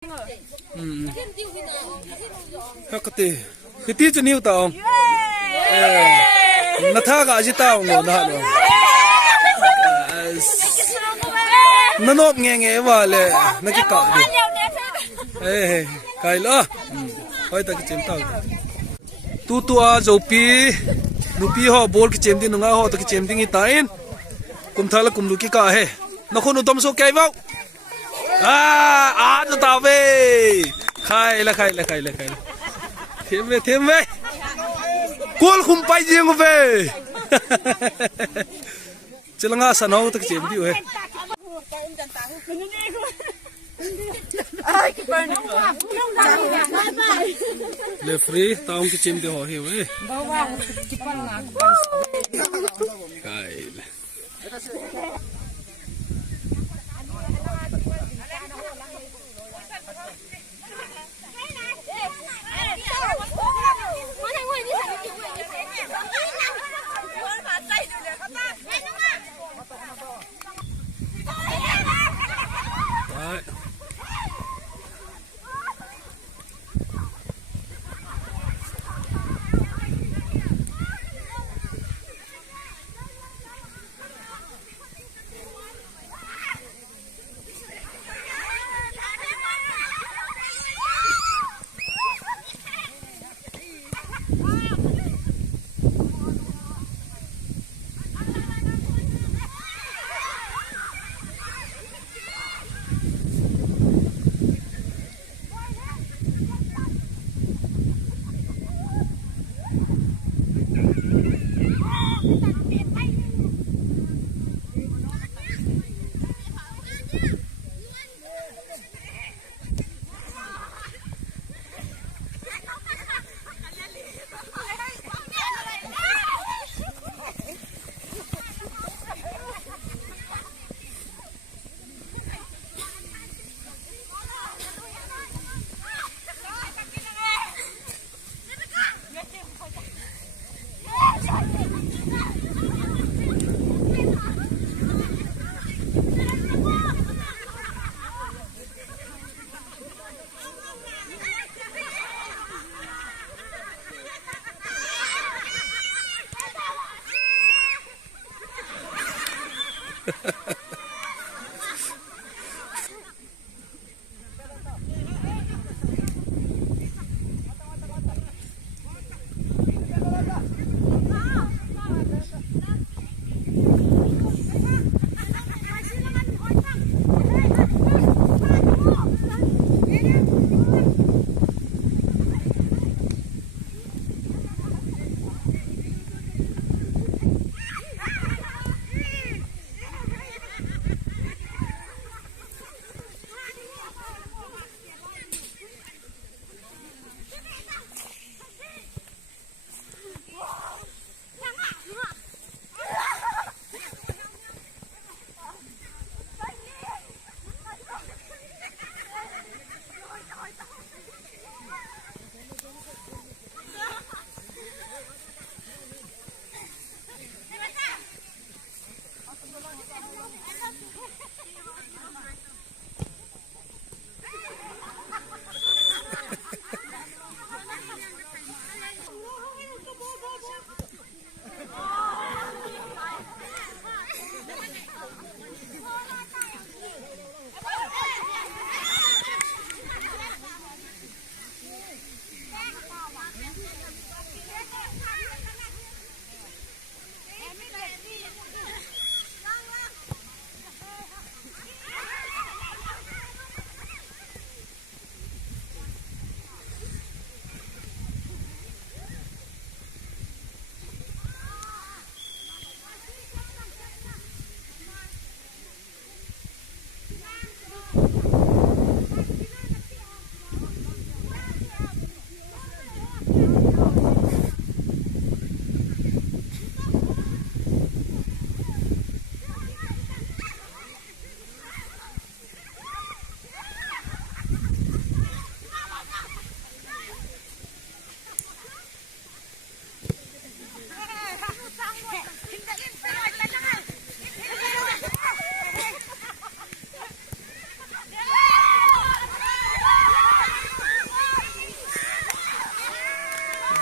Hắc tê cái tí cho nhiều tao nó thà cả chỉ tao ngồi đó rồi nó nộp nghe nghe vào lệ nó chỉ cọ đi ê cái lo hỏi ta cái chém tao tu tua dầu pi nupi ho bol cái chém đi nó ngã ho ta cái chém đi ngay tain cùng thà là cùng lu cái cả he nó không tôm số cây vào nó tao về khai là thêm về cua không bay riêng về chỉ là ngã sàn hông ta cái chém đi he le free tao cái chém đi ho he về khai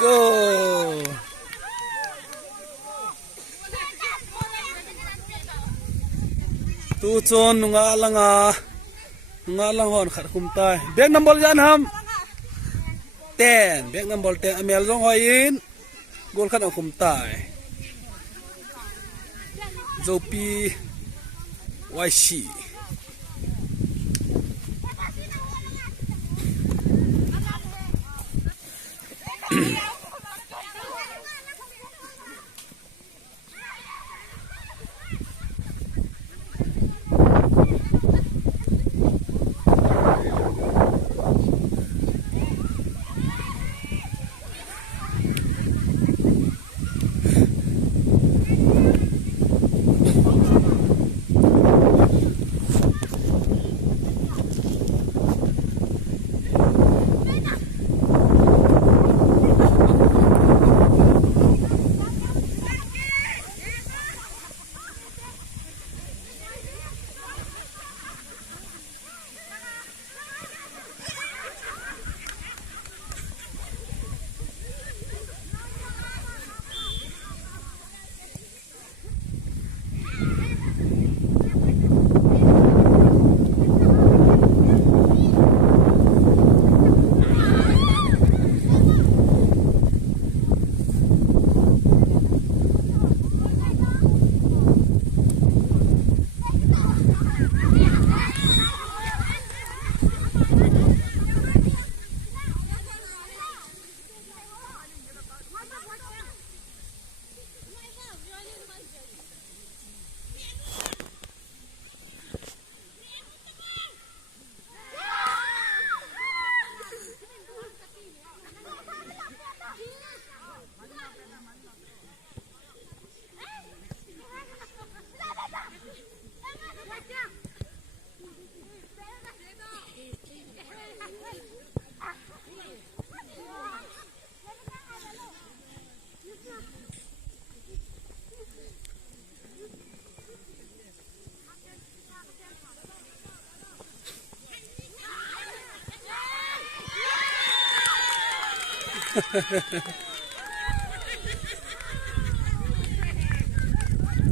go tu chon nga lang hon khat khum tai bek number jan ham 10 bek number 10 amel jong hoin gol khat khum tai zopi YC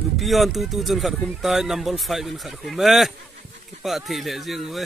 Lupion tu jon khat khum tai number 5 in khat khum ki pa thi le jing we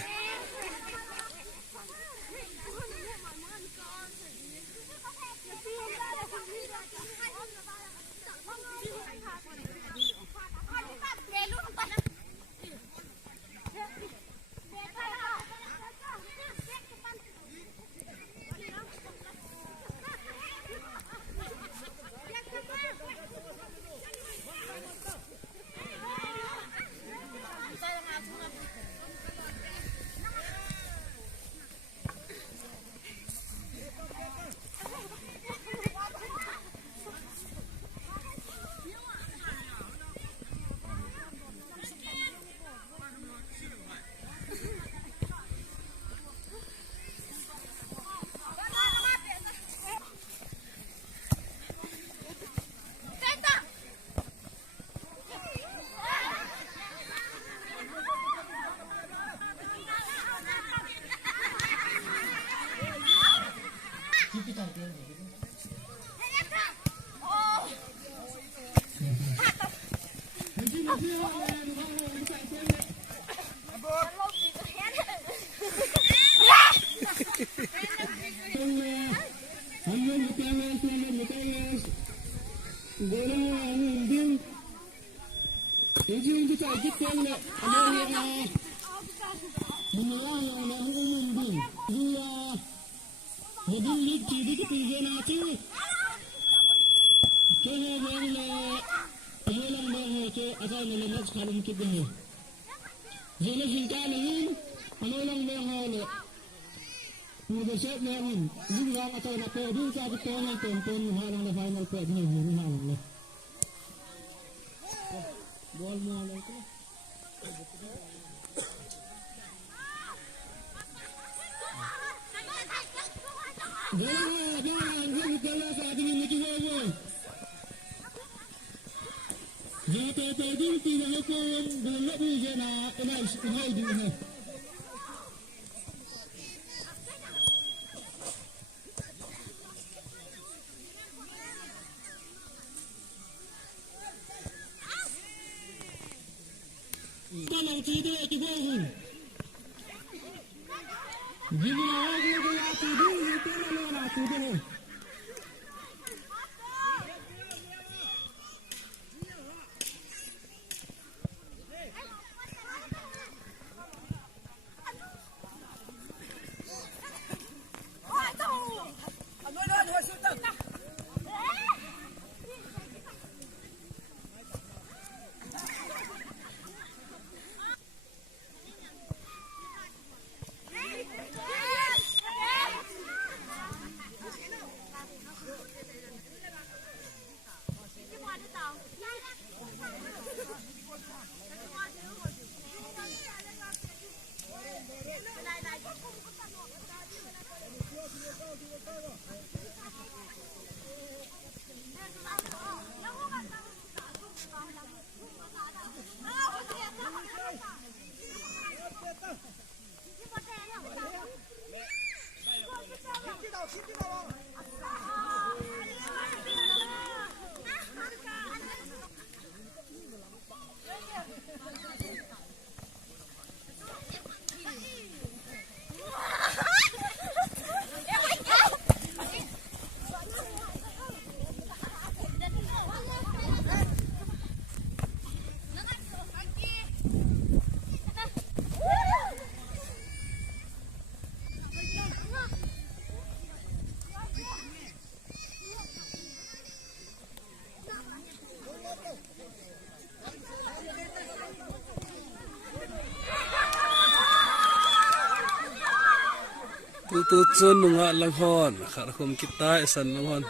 tu chun nunga langhon khar khum kita isan langhon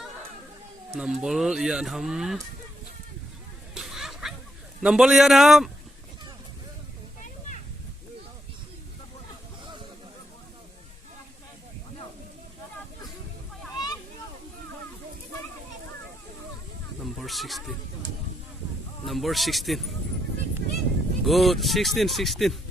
nambol ian ham number 16 good 16